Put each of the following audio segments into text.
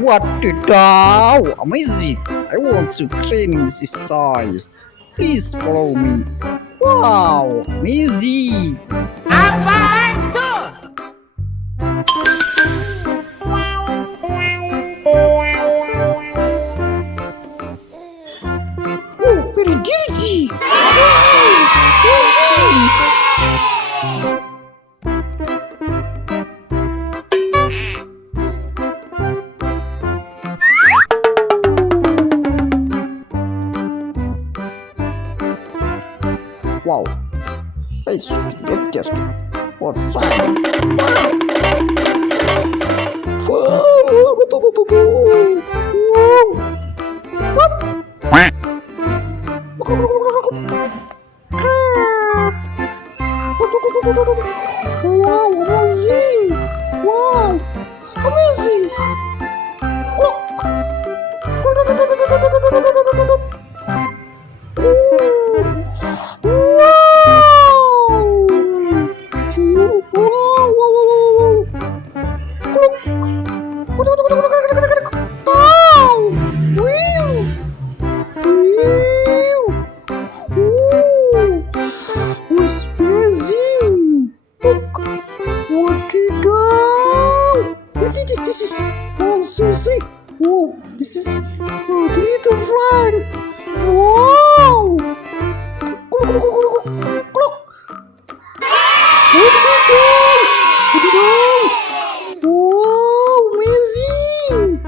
Wadidaw, amazing! I want to clean these toys. Please follow me. Wow, amazing! Apaan tuh? Oh, very dirty! Wow, amazing! Wow, it's get dirty. What's that? Wow, amazing! Wow, amazing! This is so sick. Whoa, this is the little fly. Wow. Wow, amazing.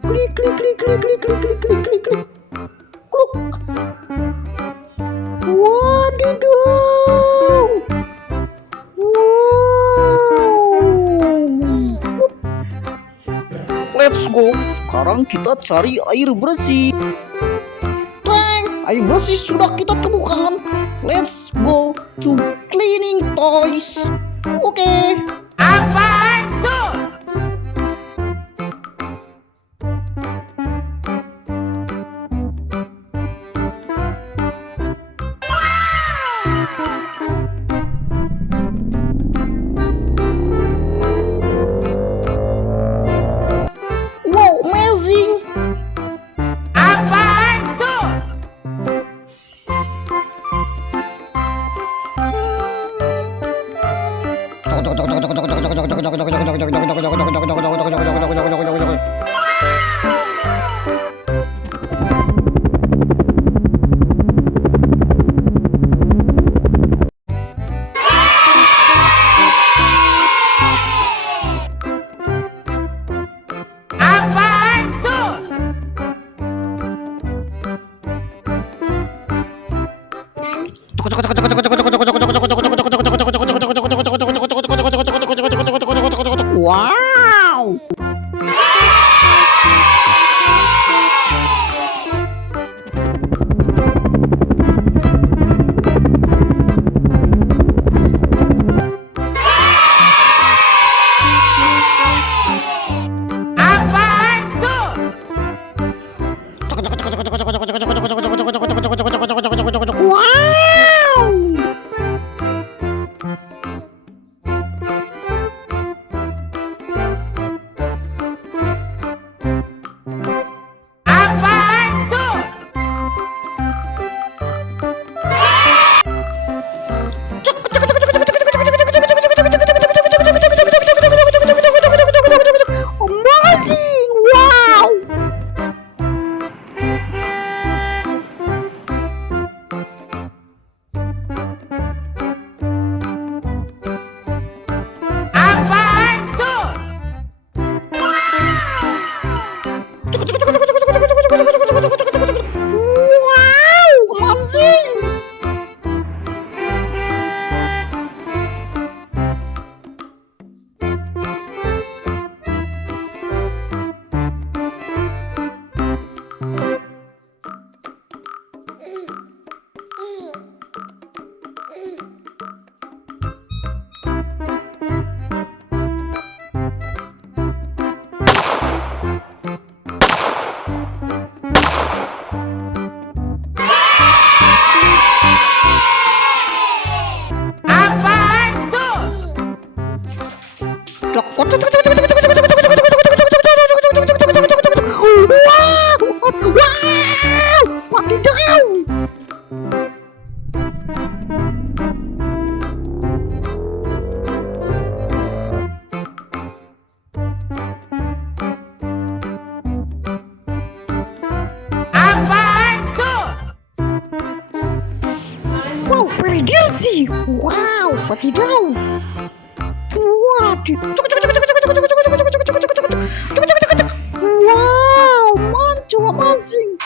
Click, click, click, click, click, click, click, click, click, click. Wadidaw. Let's go. Sekarang kita cari air bersih. Teng, air bersih sudah kita temukan. Let's go to cleaning toys. Oke. Apaan tuh? Wow, amazing. Apaan tuh? Apaan tuh? Wow. Apaan tuh? Wow. Apaan tuh? Amazing! Wow! Apaan tuh? Wow! Amazing! Apaan tuh? Loh, Apaan tuh? Wow, very dirty. Wow, wadidaw. Waduh. Wow, mantul, amazing.